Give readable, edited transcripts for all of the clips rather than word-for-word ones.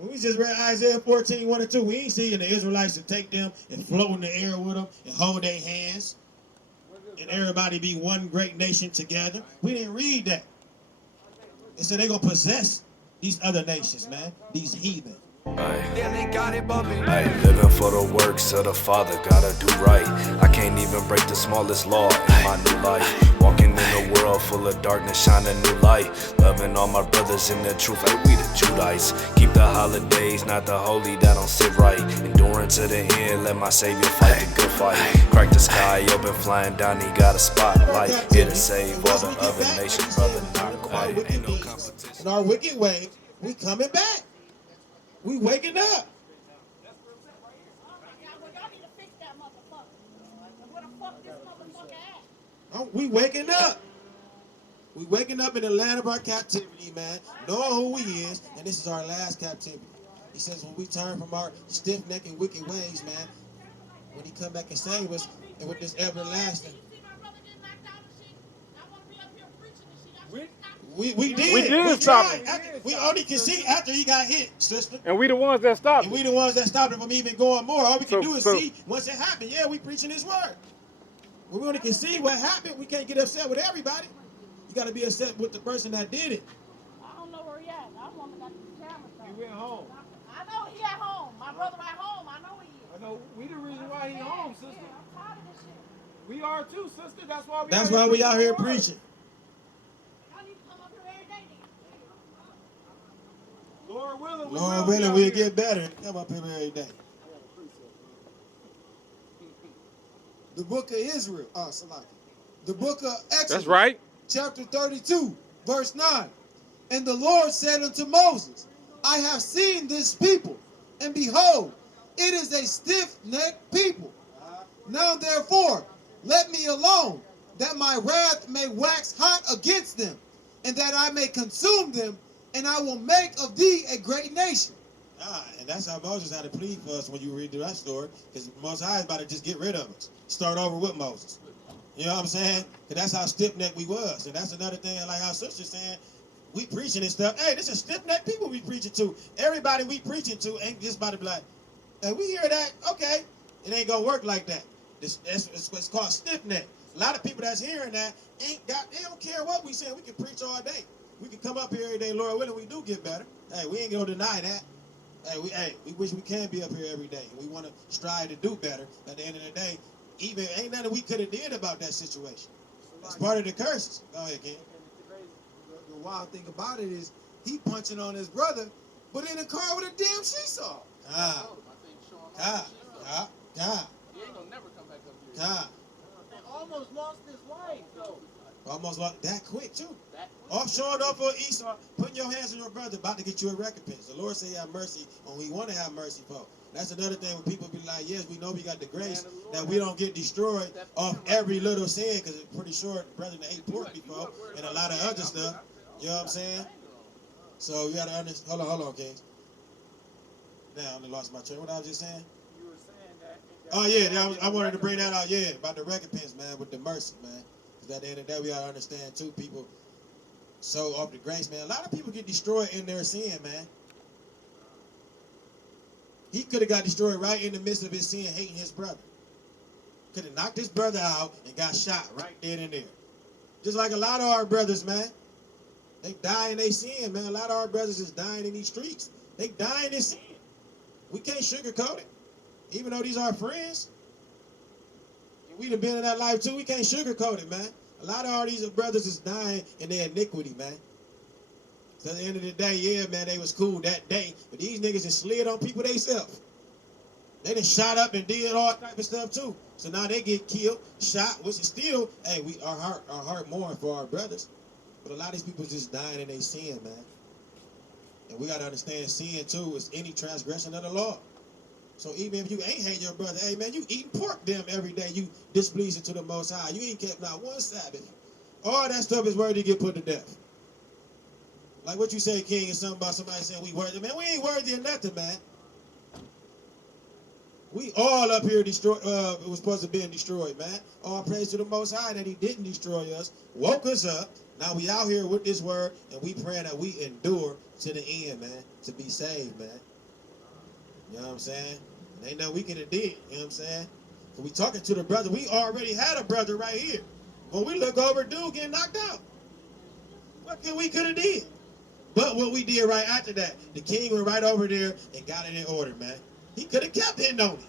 When we just read Isaiah 14, 1 and 2, we ain't seeing the Israelites to take them and float in the air with them and hold their hands and everybody be one great nation together. We didn't read that. It said they're going to possess these other nations, man, these heathen. Ay, living for the works of the Father, gotta do right. I can't even break the smallest law in my new life. Walking in a world full of darkness, shine a new light. Loving all my brothers in the truth, like we the Judites. Keep the holidays, not the holy, that don't sit right. Enduring to the end, let my Savior fight the good fight. Crack the sky open, flying down, he got a spotlight. Here to save all the other nations, brother, not quiet. Ain't no competition. In our wicked way, we coming back. We waking up. We waking up. We waking up in the land of our captivity, man. Knowing who he is, and this is our last captivity. He says when we turn from our stiff-necked and wicked ways, man, when he come back and save us, and with this everlasting. We did. We did stop him. We only can see after he got hit, sister. And we the ones that stopped And him. we the ones that stopped him from even going more. All we can do is so- see once it happened. Yeah, we preaching his word. When we only can see what happened, we can't get upset with everybody. You got to be upset with the person that did it. I don't know where he at. I want to got the camera. He went home. I know he at home. My brother at home. I know he is. I know we the reason why he home, sister. I'm tired of this shit. We are too, sister. That's why we. That's why we out here preaching. Y'all need to come up here every day then. Lord willing, Lord willing, we'll get better. Come up here every day. The book of Israel, Salaki. The book of Exodus. That's right. Chapter 32, verse 9. And the Lord said unto Moses, I have seen this people, and behold, it is a stiff-necked people. Now therefore, let me alone, that my wrath may wax hot against them, and that I may consume them, and I will make of thee a great nation. And that's how Moses had to plead for us when you read through that story, because Most High is about to just get rid of us. Start over with Moses. You know what I'm saying? Because that's how stiff-necked we was. And that's another thing, like our sister's saying, we preaching and stuff. Hey, this is stiff-necked people we preaching to. Everybody we preaching to ain't just about to be like, hey, we hear that, okay. It ain't gonna work like that. It's called stiff-neck. A lot of people that's hearing that they don't care what we say. We can preach all day. We can come up here every day, Lord willing, we do get better. Hey, we ain't gonna deny that. Hey, we wish we can be up here every day. We want to strive to do better. At the end of the day, even ain't nothing we could have did about that situation. That's part of the curses. Go ahead, King. The wild thing about it is he punching on his brother, but in a car with a damn seesaw. He ain't gonna never come back up here. They almost lost his wife, though. Almost like that quick, too. That Off showing up for Esau, putting your hands on your brother, about to get you a recompense. The Lord say have mercy on who he want to have mercy for. That's another thing when people be like, yes, we know we got the grace, that we don't get destroyed off every little sin, because it's pretty sure the brother ate pork before and a lot of other stuff. You know what I'm saying? So you got to understand. Hold on, Kings. Now, I only lost my train. What I was just saying? You were saying that. Oh, yeah, I wanted to bring that out, yeah, about the recompense, man, with the mercy, man. Because at the end of the day, we got to understand, too, people so off the grace, man. A lot of people get destroyed in their sin, man. He could have got destroyed right in the midst of his sin, hating his brother. Could have knocked his brother out and got shot right then and there. Just like a lot of our brothers, man. They die in their sin, man. A lot of our brothers is dying in these streets. They die in their sin. We can't sugarcoat it. Even though these are our friends. And we done been in that life too. We can't sugarcoat it, man. A lot of all these brothers is dying in their iniquity, man. So at the end of the day, yeah, man, they was cool that day. But these niggas just slid on people themselves. They done shot up and did all type of stuff too. So now they get killed, shot, which is still, hey, our heart mourn for our brothers. But a lot of these people just dying in their sin, man. And we gotta understand sin too is any transgression of the law. So even if you ain't hate your brother, hey man, you eating pork them every day, you displeasing to the Most High. You ain't kept not one Sabbath. All that stuff is worthy to get put to death. Like what you say, King, is something about somebody saying we worthy. Man, we ain't worthy of nothing, man. We all up here was supposed to be destroyed, man. All praise to the Most High that he didn't destroy us, woke us up, Now we out here with this word, and we praying that we endure to the end, man, to be saved, man. You know what I'm saying? And ain't nothing we could have did, you know what I'm saying? So we talking to the brother. We already had a brother right here. When we look over, dude getting knocked out. What we could have did? But what we did right after that, the king went right over there and got it in order, man. He could have kept hitting on it.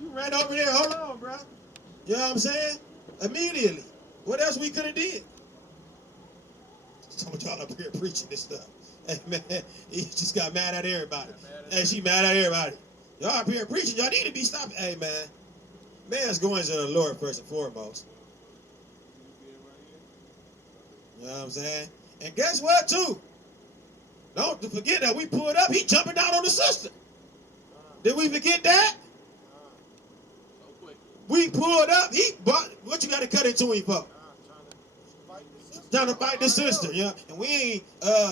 You ran over there, hold on, bro. You know what I'm saying? Immediately. What else we could have did? Some of y'all up here preaching this stuff. Hey, man, he just got mad at everybody. Hey, she mad at everybody. Y'all up here preaching. Y'all need to be stopping. Hey, man. Man's going to the Lord first and foremost. You know what I'm saying? And guess what, too? Don't forget that we pulled up. He jumping down on the sister. Did we forget that? We pulled up. He bought. What you got to cut into him for? Trying to fight the sister, you know. And we ain't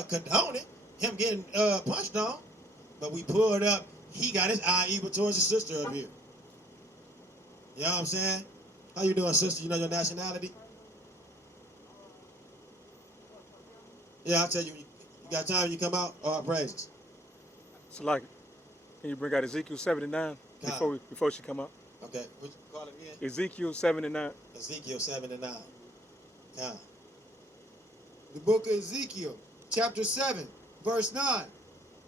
condoning him getting punched on, but we pulled up. He got his eye evil towards the sister up here. You know what I'm saying? How you doing, sister? You know your nationality? Yeah, I'll tell you. You got time when you come out? All praises. So like, can you bring out Ezekiel 79 before she come out? Okay. What you call it again? Ezekiel 79. Ezekiel 79. God. The book of Ezekiel, chapter 7, verse 9.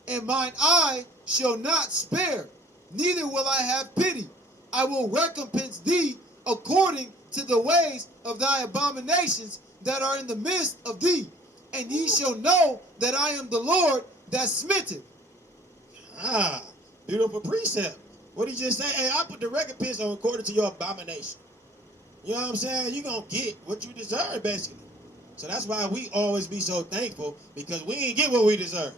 And mine eye shall not spare, neither will I have pity. I will recompense thee according to the ways of thy abominations that are in the midst of thee. And ye shall know that I am the Lord that smitteth. Ah, beautiful precept. What did he just say? Hey, I put the recompense on according to your abomination. You know what I'm saying? You're going to get what you deserve, basically. So that's why we always be so thankful, because we ain't get what we deserve.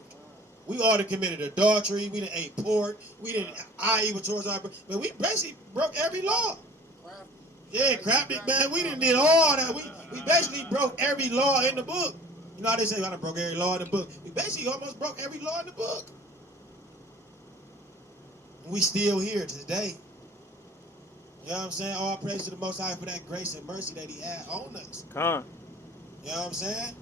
We all done committed adultery. We done ate pork. We didn't eye evil towards our brother. But we basically broke every law. Yeah, crafty, man. We didn't did all that. We basically broke every law in the book. You know how they say, I done broke every law in the book. We basically almost broke every law in the book. We still here today. You know what I'm saying? All praise to the Most High for that grace and mercy that he had on us. Con. You know what I'm saying?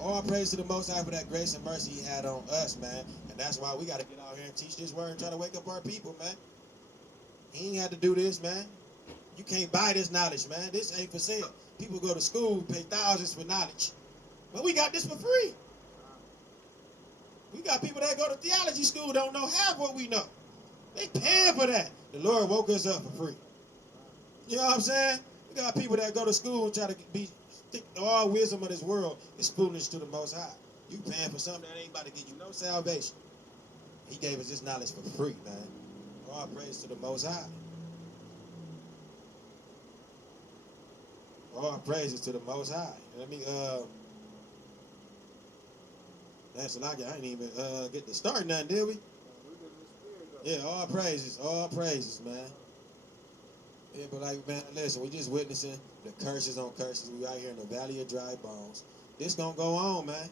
All praise to the Most High for that grace and mercy he had on us, man. And that's why we got to get out here and teach this word and try to wake up our people, man. He ain't had to do this, man. You can't buy this knowledge, man. This ain't for sale. People go to school, pay thousands for knowledge. But we got this for free. We got people that go to theology school don't know half what we know. They paying for that. The Lord woke us up for free. You know what I'm saying? We got people that go to school and try to think all wisdom of this world is foolish to the Most High. You paying for something that ain't about to give you no salvation. He gave us this knowledge for free, man. All praise to the Most High. All praises to the Most High. Let me that's a lot. I didn't even get to start nothing, did we? Yeah, all praises, man. Yeah, but like, man, listen, we just witnessing the curses on curses. We out here in the valley of dry bones. This gonna go on, man.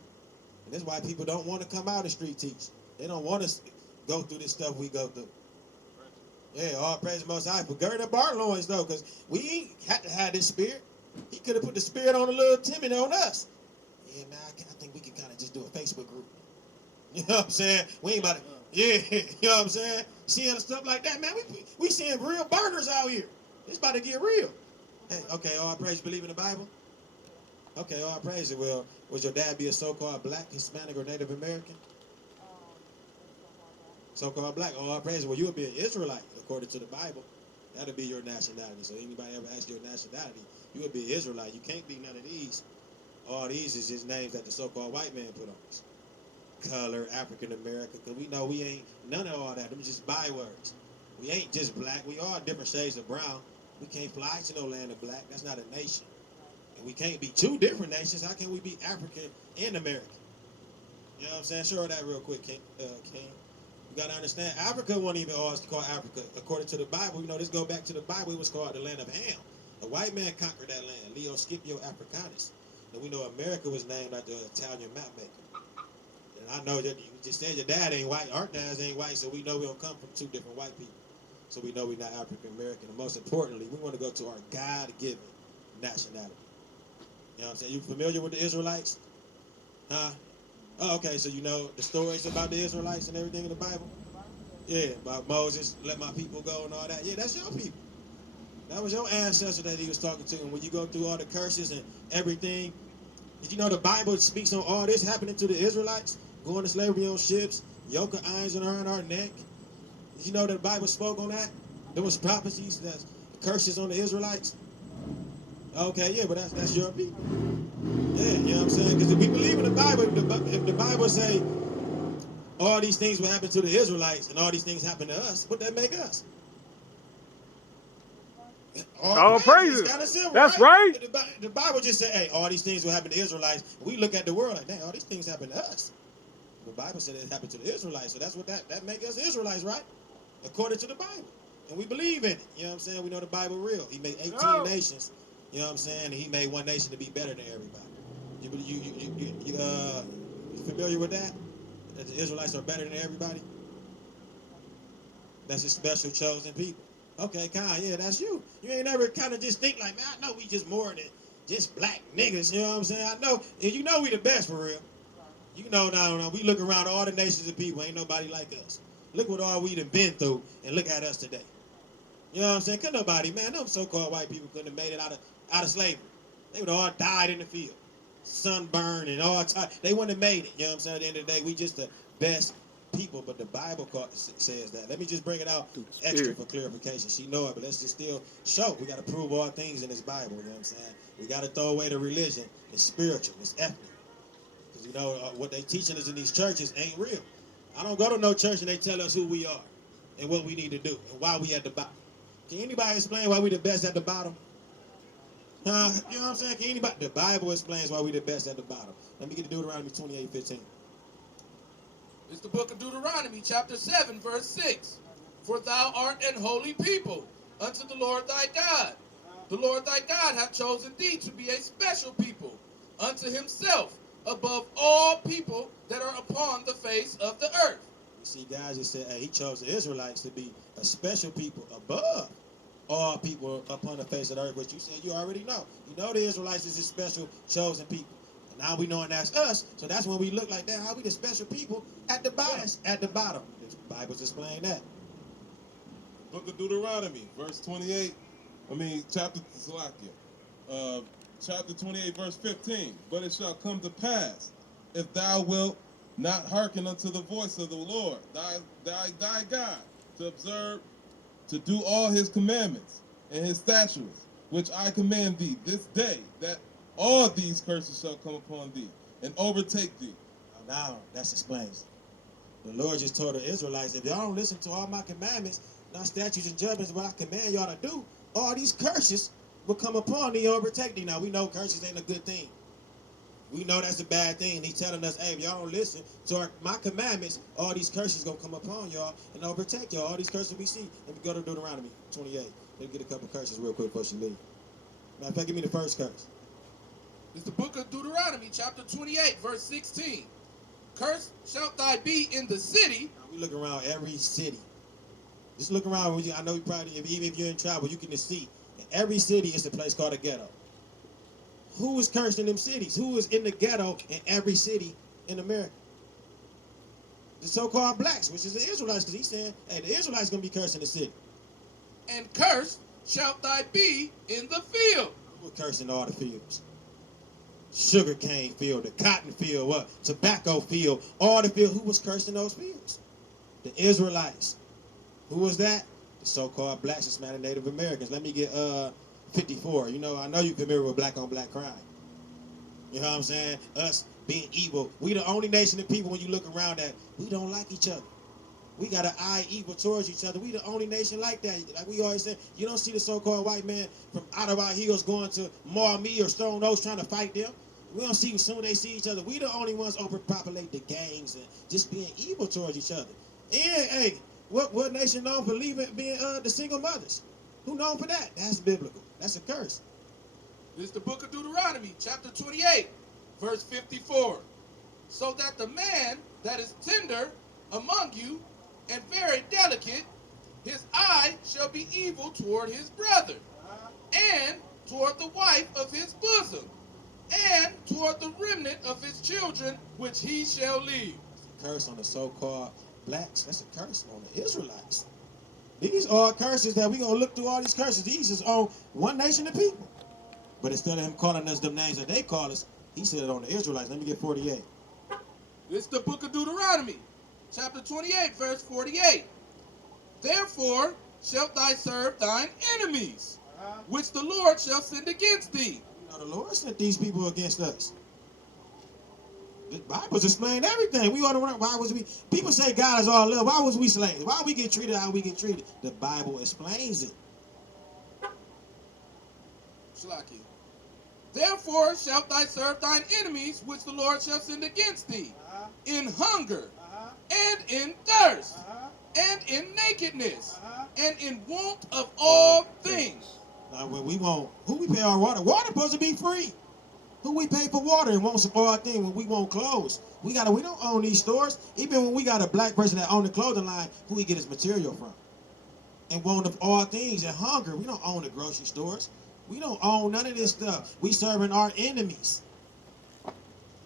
And that's why people don't want to come out and street teach. They don't want to go through this stuff we go through. Yeah, all praise the Most High for girding up our loins, though, because we ain't had to have this spirit. He could have put the spirit on a little Timmy on us. Yeah, man, I think we can kind of just do a Facebook group. You know what I'm saying? We ain't about to, yeah, you know what I'm saying? Seeing stuff like that, man, we seeing real burners out here. It's about to get real. Hey, okay, all praise, believe in the Bible? Okay, all praise it. Well, would your dad be a so-called black, Hispanic, or Native American? So-called black, all praise it. Well, you would be an Israelite, according to the Bible. That'll be your nationality. So anybody ever ask your nationality, you would be an Israelite. You can't be none of these. All these is just names that the so-called white man put on us. Color, African American, because we know we ain't none of all that. Them just bywords. We ain't just black. We are different shades of brown. We can't fly to no land of black. That's not a nation. And we can't be two different nations. How can we be African and American? You know what I'm saying? Show her that real quick, King. You got to understand, Africa wasn't even always called Africa. According to the Bible, you know, this go back to the Bible, it was called the land of Ham. A white man conquered that land, Leo Scipio Africanus. And we know America was named after the Italian map maker. And I know that you just said your dad ain't white, our dads ain't white, so we know we don't come from two different white people. So we know we're not African American. And most importantly, we want to go to our God-given nationality. You know what I'm saying? You familiar with the Israelites? Huh? Oh, okay, so you know the stories about the Israelites and everything in the Bible? Yeah, about Moses, let my people go and all that. Yeah, that's your people. That was your ancestor that he was talking to. And when you go through all the curses and everything, did you know the Bible speaks on all this happening to the Israelites? Going to slavery on ships, yoke of irons around our neck. Did you know that the Bible spoke on that? There was prophecies, that's curses on the Israelites. Okay, yeah, but that's your people. Yeah, you know what I'm saying? Because if we believe in the Bible, if the Bible say all these things will happen to the Israelites and all these things happen to us, what that make us? All All praises. It's praises. kind of simple, That's right? right. The Bible just say, hey, all these things will happen to Israelites. We look at the world like, dang, all these things happen to us. The Bible said it happened to the Israelites, so that's what that make us Israelites, right? According to the Bible. And we believe in it. You know what I'm saying? We know the Bible real. He made 18 nations. You know what I'm saying? And he made one nation to be better than everybody. You familiar with that? That the Israelites are better than everybody? That's a special chosen people. Okay, Kyle, yeah, that's you. You ain't ever kind of just think like, man, I know we just more than just black niggas. You know what I'm saying? I know, and you know we the best for real. You know, now we look around all the nations of people, ain't nobody like us. Look what all we done been through, and look at us today. You know what I'm saying? Couldn't nobody, man, them so-called white people couldn't have made it out of slavery. They would have all died in the field, sunburned and all time. They wouldn't have made it. You know what I'm saying? At the end of the day, we just the best people, but the Bible says that. Let me just bring it out extra for clarification. She know it, but let's just still show. We got to prove all things in this Bible. You know what I'm saying? We got to throw away the religion. It's spiritual. It's ethnic. Because you know what they teaching us in these churches ain't real. I don't go to no church and they tell us who we are and what we need to do and why we at the bottom. Can anybody explain why we the best at the bottom? Huh? You know what I'm saying? Can anybody? The Bible explains why we the best at the bottom. Let me get to Deuteronomy 28:15. It's the book of Deuteronomy, chapter 7, verse 6. For thou art an holy people unto the Lord thy God. The Lord thy God hath chosen thee to be a special people unto himself above all people that are upon the face of the earth. You see, guys just said, hey, he chose the Israelites to be a special people above all people upon the face of the earth, which you said you already know. You know the Israelites is a special chosen people. And now we knowing that's us, so that's when we look like that. How we the special people at the bottom? At the bottom. The Bible's explain that. Book of Deuteronomy, verse 28. Chapter 28, verse 15. But it shall come to pass, if thou wilt not hearken unto the voice of the Lord, thy God, to observe, to do all his commandments and his statutes, which I command thee this day, that all these curses shall come upon thee and overtake thee. Now, that explains. The Lord just told the Israelites, if y'all don't listen to all my commandments, not statutes and judgments, what I command y'all to do, all these curses will come upon thee and overtake thee. Now, we know curses ain't a good thing. We know that's a bad thing. He's telling us, hey, if y'all don't listen to my commandments, all these curses going to come upon y'all and overtake y'all. All these curses we see. Let me go to Deuteronomy 28. Let me get a couple curses real quick before she leave. Matter of fact, give me the first curse. It's the book of Deuteronomy, chapter 28, verse 16. Cursed shalt thou be in the city. Now, we look around every city. Just look around. I know you probably, even if you're in travel, you can just see. In every city is a place called a ghetto. Who is cursed in them cities? Who is in the ghetto in every city in America? The so-called blacks, which is the Israelites, because he's saying, hey, the Israelites going to be cursed in the city. And cursed shalt thou be in the field. Who are cursing all the fields? Sugar cane field, the cotton field, what? Tobacco field, all the field. Who was cursed in those fields? The Israelites. Who was that? The so-called blacks, Hispanic Native Americans. Let me get 54. You know, I know you're familiar with black on black crime. You know what I'm saying? Us being evil. We the only nation of people when you look around that we don't like each other. We got to eye evil towards each other. We the only nation like that. Like we always say, you don't see the so-called white man from out of our hills going to Maumee or Stone Oaks trying to fight them. We don't see as soon as they see each other. We the only ones overpopulate the gangs and just being evil towards each other. And hey, what nation known for being the single mothers? Who known for that? That's biblical. That's a curse. This is the book of Deuteronomy, chapter 28, verse 54. So that the man that is tender among you and very delicate, his eye shall be evil toward his brother and toward the wife of his bosom, and toward the remnant of his children, which he shall leave. Curse on the so-called blacks. That's a curse on the Israelites. These are curses that we gonna look through all these curses. These is on one nation of people. But instead of him calling us them names that they call us, he said it on the Israelites. Let me get 48. It's the book of Deuteronomy, chapter 28, verse 48. Therefore shalt thou serve thine enemies, which the Lord shall send against thee. You know, the Lord sent these people against us. The Bible's explain everything. We ought to run. Why was we? People say God is all love. Why was we slaves? Why we get treated how we get treated? The Bible explains it. Shlaki. Therefore shalt thou serve thine enemies, which the Lord shall send against thee, in hunger, and in thirst, and in nakedness, and in want of all things. Now, when we want, who we pay our water? Water supposed to be free. Who we pay for water and want some odd thing when we want clothes? We don't own these stores. Even when we got a black person that own the clothing line, who we get his material from? And want of all things and hunger. We don't own the grocery stores. We don't own none of this stuff. We serving our enemies.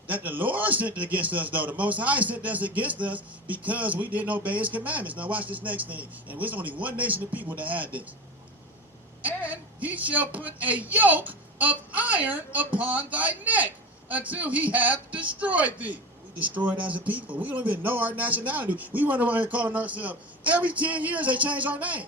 That the Lord sent against us, though. The Most High sent us against us because we didn't obey his commandments. Now watch this next thing. And there's only one nation of people that had this. And he shall put a yoke of iron upon thy neck until he hath destroyed thee. We destroyed as a people. We don't even know our nationality. We run around here calling ourselves, every 10 years they change our name.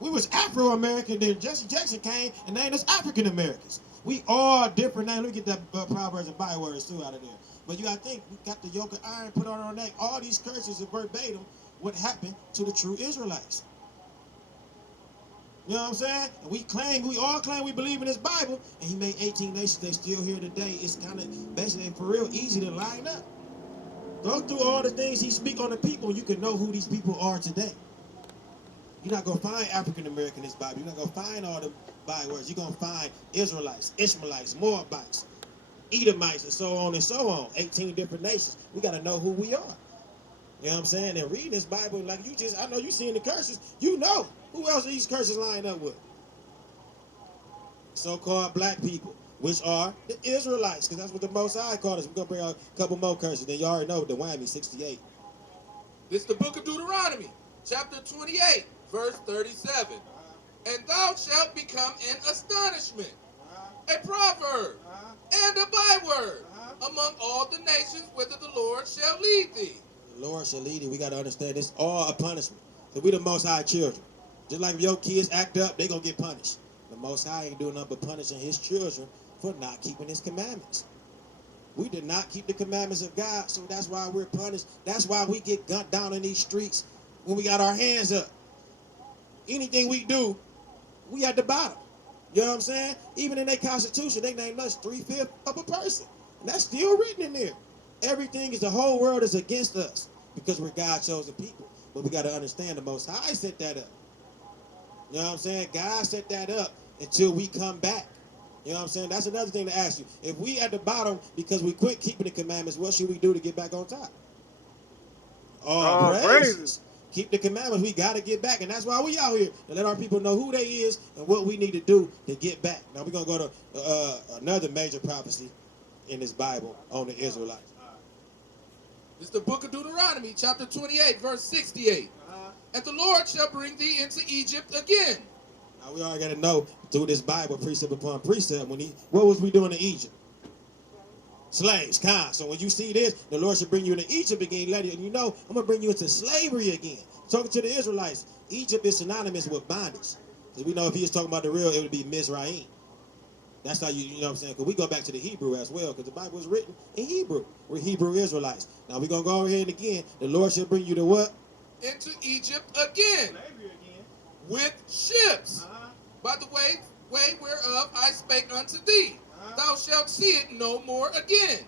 We was Afro-American, then Jesse Jackson came and named us African-Americans. We all different names. Let me get that Proverbs and bywords too out of there. But you gotta think, we got the yoke of iron put on our neck. All these curses are verbatim what happened to the true Israelites. You know what I'm saying? And we all claim we believe in this Bible, and he made 18 nations, they still here today. It's kind of basically for real easy to line up. Go through all the things he speak on the people, and you can know who these people are today. You're not gonna find African American in this Bible. You're not gonna find all the bywords. You're gonna find Israelites, Ishmaelites, Moabites, Edomites, and so on and so on. 18 different nations. We gotta know who we are. You know what I'm saying? And reading this Bible, like I know you seeing the curses. You know. Who else are these curses lining up with? So-called black people, which are the Israelites, because that's what the Most High called us. We're going to bring out a couple more curses. Then you already know the whammy, 68. This is the book of Deuteronomy, chapter 28, verse 37. And thou shalt become an astonishment, a proverb, and a byword among all the nations whither the Lord shall lead thee. The Lord shall lead thee. We got to understand this all a punishment. So we the Most High children. Just like if your kids act up, they going to get punished. The Most High ain't doing nothing but punishing his children for not keeping his commandments. We did not keep the commandments of God, so that's why we're punished. That's why we get gunned down in these streets when we got our hands up. Anything we do, we at the bottom. You know what I'm saying? Even in their constitution, they named us 3/5 of a person. And that's still written in there. Everything is, the whole world is against us because we're God's chosen people. But we got to understand the Most High set that up. You know what I'm saying? God set that up until we come back. You know what I'm saying? That's another thing to ask you. If we at the bottom because we quit keeping the commandments, what should we do to get back on top? All praises. Keep the commandments. We got to get back. And that's why we out here, to let our people know who they is and what we need to do to get back. Now we're going to go to another major prophecy in this Bible on the Israelites. This is the book of Deuteronomy, chapter 28, verse 68. And the Lord shall bring thee into Egypt again. Now we already got to know through this Bible, precept upon precept, what was we doing in Egypt? Slaves, So when you see this, the Lord should bring you into Egypt again. And you know, I'm going to bring you into slavery again. Talking to the Israelites, Egypt is synonymous with bondage. Because we know if he was talking about the real, it would be Mizraim. That's how you know what I'm saying? Because we go back to the Hebrew as well, because the Bible was written in Hebrew. We're Hebrew Israelites. Now we're going to go over here and again. The Lord shall bring you to what? Into Egypt again. With ships. By the way whereof I spake unto thee. Thou shalt see it no more again.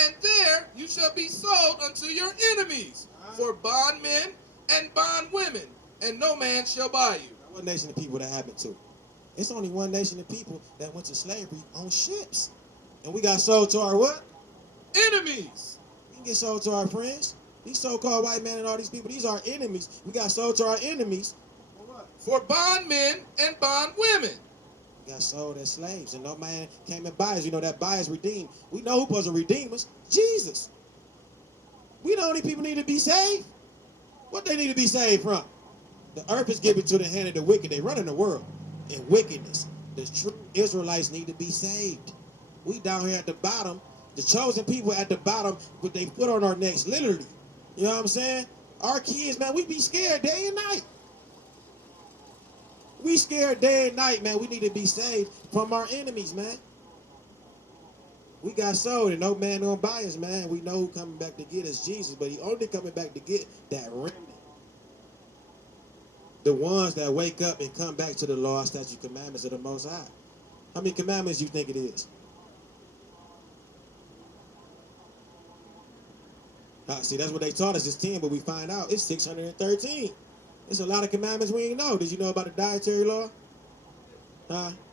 And there you shall be sold unto your enemies for bondmen and bondwomen, and no man shall buy you. What nation of people that happened to? It's only one nation of people that went to slavery on ships. And we got sold to our what? Enemies. We can get sold to our friends. These so-called white men and all these people, these are enemies. We got sold to our enemies. For bondmen and bondwomen. We got sold as slaves, and no man came and buy us. You know that buy us redeemed. We know who's supposed to redeem us. Jesus. We the only people need to be saved. What they need to be saved from? The earth is given to the hand of the wicked. They run in the world in wickedness. The true Israelites need to be saved. We down here at the bottom, the chosen people at the bottom with their foot on our necks, literally. You know what I'm saying? Our kids, man, we be scared day and night. We scared day and night, man. We need to be saved from our enemies, man. We got sold and no man gonna buy us, man. We know who coming back to get us, Jesus, but he only coming back to get that remnant. The ones that wake up and come back to the law, statute, commandments of the Most High. How many commandments you think it is? See, that's what they taught us. It's 10, but we find out it's 613. It's a lot of commandments we ain't know. Did you know about the dietary law?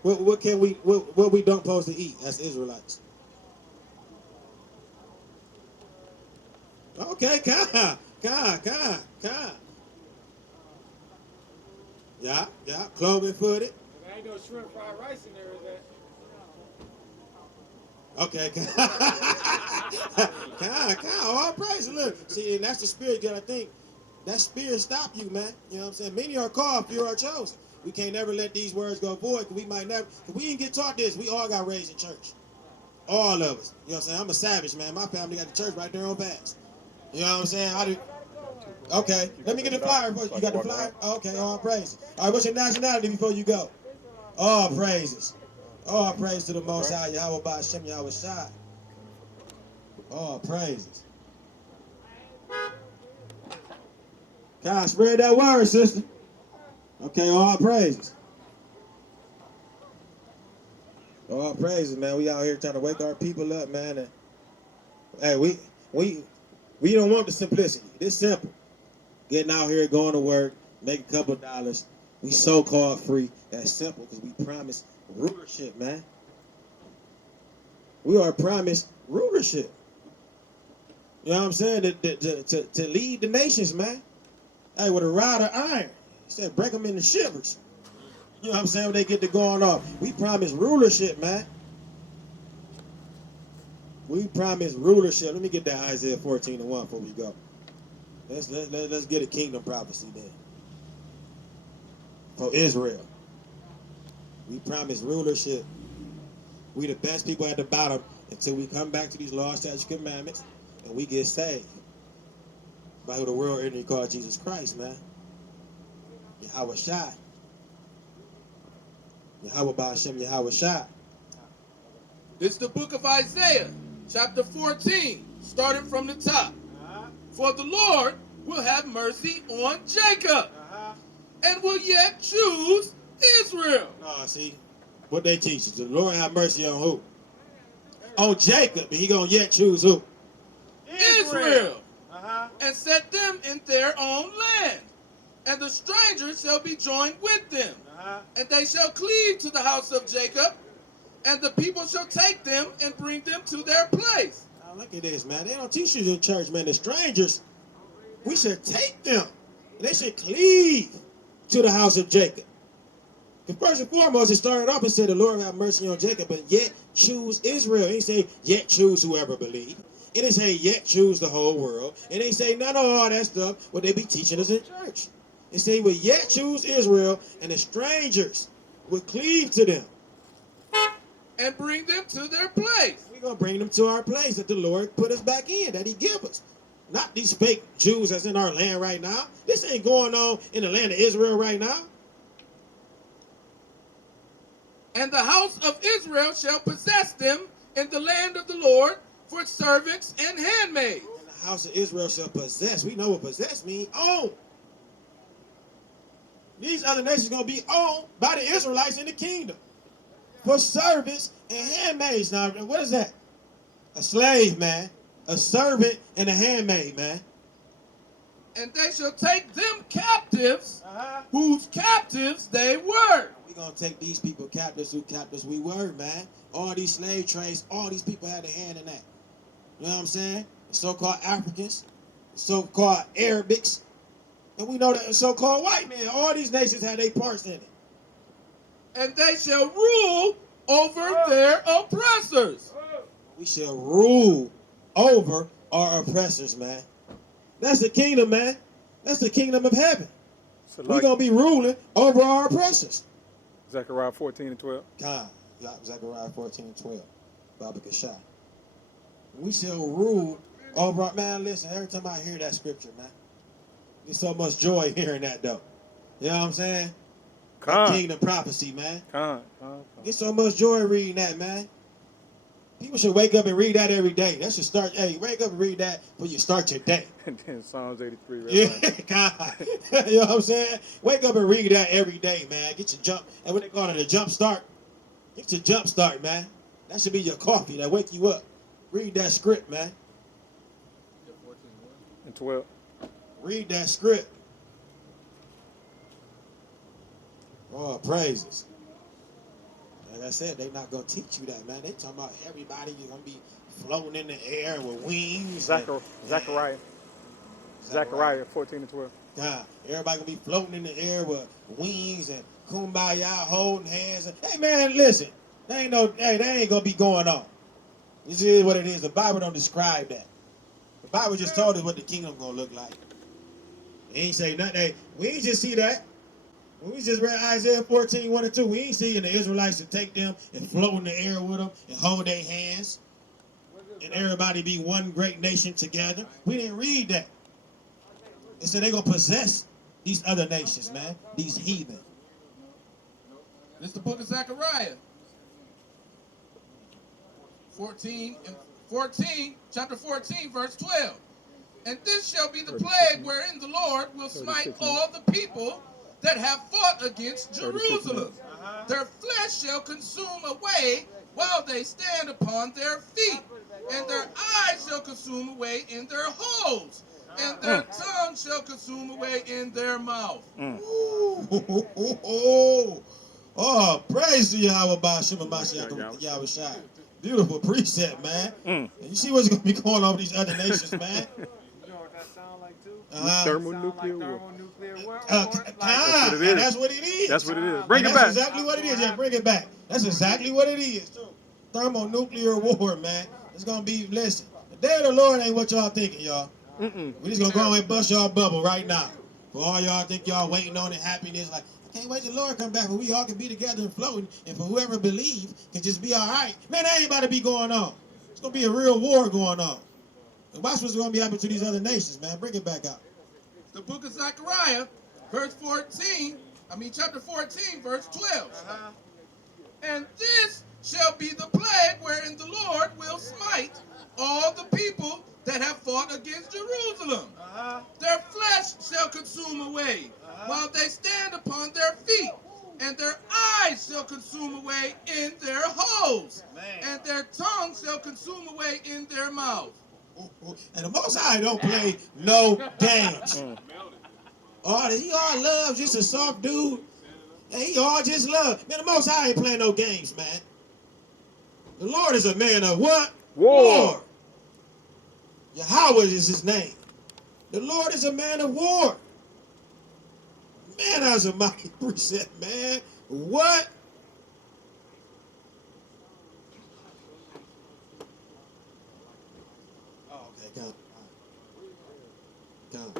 What can we what we don't supposed to eat as Israelites? Okay, come. Yeah, cloven footed. There ain't no shrimp fried rice in there, is that? Okay, all praise. Look, see, and that's the spirit you gotta think. That spirit stop you, man. You know what I'm saying? Many are called, few are chosen. We can't never let these words go void, because we might never, cause we didn't get taught this. We all got raised in church. All of us. You know what I'm saying? I'm a savage, man. My family got the church right there on Bass. You know what I'm saying? Okay, let me get the flyer first. You got the flyer? Okay, all praise. All right, what's your nationality before you go? All praises. All praise to the Most High, Yahweh Ba'Shem, Yahweh Shai. All praises. God, spread that word, sister. Okay, all praises. All praises, man. We out here trying to wake our people up, man. And, hey, we don't want the simplicity. This simple. Getting out here, going to work, make a couple of dollars. We so-called free. That's simple because we promise rulership, man. We are promised rulership. You know what I'm saying? To lead the nations, man. Hey, with a rod of iron. He said, break them into shivers. You know what I'm saying? When they get to going off. We promise rulership, man. We promise rulership. Let me get that Isaiah 14:1 before we go. Let's get a kingdom prophecy then. For Israel. We promise rulership. We the best people at the bottom until we come back to these laws, statutes, commandments, and we get saved. By who the world entity called Jesus Christ, man. Yahweh Shai. Yahweh Ba'Shem, Yahweh Shai. This is the book of Isaiah, chapter 14, starting from the top. For the Lord will have mercy on Jacob, and will yet choose Israel. Oh, see, what they teach us. The Lord have mercy on who? On Jacob, and he gonna yet choose who? Israel. And set them in their own land. And the strangers shall be joined with them. And they shall cleave to the house of Jacob. And the people shall take them and bring them to their place. Now look at this, man. They don't teach you in church, man. The strangers, we should take them. They should cleave to the house of Jacob. Because first and foremost, it started off and said, the Lord have mercy on Jacob, but yet choose Israel. It didn't say, yet choose whoever believe. It didn't say, yet choose the whole world. It didn't say none of all that stuff, what they be teaching us in church. It said, well, yet choose Israel, and the strangers will cleave to them. And bring them to their place. We're going to bring them to our place that the Lord put us back in, that he give us. Not these fake Jews that's in our land right now. This ain't going on in the land of Israel right now. And the house of Israel shall possess them in the land of the Lord for servants and handmaids. And the house of Israel shall possess. We know what possess means. Own. These other nations going to be owned by the Israelites in the kingdom. For servants and handmaids. Now, what is that? A slave, man. A servant and a handmaid, man. And they shall take them captives, whose captives they were. We're going to take these people captives who captives we were, man. All these slave trades, all these people had a hand in that. You know what I'm saying? The so-called Africans, the so-called Arabics, and we know that the so-called white men, all these nations had their parts in it. and they shall rule over their oppressors. We shall rule over our oppressors, man. That's the kingdom, man. That's the kingdom of heaven. So We're like going to be ruling over our oppressors. Zechariah 14 and 12. God, Zechariah 14 and 12. Baba Kashai. We shall rule over our, man, listen, every time I hear that scripture, man, there's so much joy hearing that, though. You know what I'm saying? That kingdom prophecy, man. Get so much joy reading that, man. People should wake up and read that every day. That should start, hey, wake up and read that when you start your day. And then Psalms 83. Right? Yeah, God. You know what I'm saying? Wake up and read that every day, man. Get your jump, and what they call it, a jump start. Get your jump start, man. That should be your coffee that wake you up. Read that script, man. And 12. Read that script. Oh, praises. Like I said, they're not going to teach you that, man. They talking about everybody, you're going to be floating in the air with wings. Zechariah 14 and 12. God, everybody going to be floating in the air with wings and kumbaya, holding hands. Hey, man, listen. They ain't going to be going on. This is what it is. The Bible don't describe that. The Bible just told us what the kingdom going to look like. It ain't say nothing. Hey, we ain't just see that. When we just read Isaiah 14, 1 and 2, we ain't seeing the Israelites to take them and float in the air with them and hold their hands and everybody be one great nation together. We didn't read that. It said they're going to possess these other nations, man, these heathen. This is the book of Zechariah. 14, chapter 14, verse 12. And this shall be the plague wherein the Lord will smite all the people that have fought against Jerusalem. Their flesh shall consume away while they stand upon their feet, and their eyes shall consume away in their holes, and their tongue shall consume away in their mouth. Oh, praise to Yahweh Bashim and Yahweh Shai. Beautiful precept, man. And you see what's going to be going on with these other nations, man. Thermonuclear war. That's what it is. That's what it is. Bring it back. That's exactly what it is. Yeah, bring it back. That's exactly what it is, too. Thermonuclear war, man. It's going to be, listen, the day of the Lord ain't what y'all thinking, y'all. We just going to go and bust y'all bubble right now. For all y'all think y'all waiting on it, happiness, like, I can't wait till the Lord come back, but we all can be together and floating, and for whoever believe can just be all right. Man, that ain't about to be going on. It's going to be a real war going on. And watch what's going to be happening to these other nations, man. Bring it back out. The book of Zechariah, chapter 14, verse 12. And this shall be the plague wherein the Lord will smite all the people that have fought against Jerusalem. Their flesh shall consume away while they stand upon their feet, and their eyes shall consume away in their holes, and their tongue shall consume away in their mouth. And the Most High don't play no games. He all loves just a soft dude. And he all just love. Man, the Most High ain't playing no games, man. The Lord is a man of what? War. Yahweh is his name. The Lord is a man of war. Man, that's a mighty precept, man. What? Come. All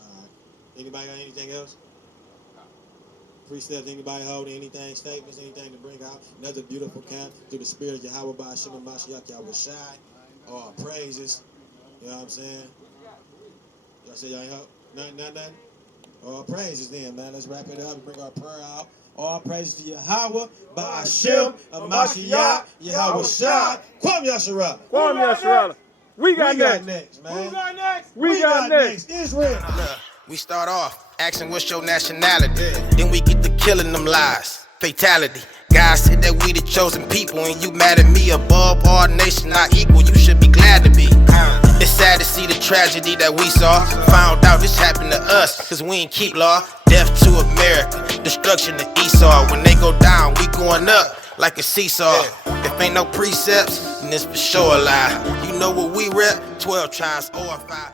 right. Anybody got anything else? Precepts, anybody holding anything, statements, anything to bring out? Another beautiful camp through the spirit of Yahweh by Hashem and Mashiach Yahweh Shai. All praises. You know what I'm saying? Y'all say y'all ain't help? Nothing? All praises then, man. Let's wrap it up and bring our prayer out. All praises to Yahweh, Ba'ashem, Amashiach, Yahweh Shai, Kwam Yasharah. We got next, man. We got next. Israel. We start off asking what's your nationality. Then we get to killing them lies. Fatality. God said that we the chosen people, and you mad at me. Above all nations, not equal. You should be glad to be. It's sad to see the tragedy that we saw. Found out this happened to us, cause we ain't keep law. Death to America, destruction to Esau. When they go down, we going up like a seesaw. If ain't no precepts, then it's for sure a lie. You know what we rep? 12 tribes, O.F.I.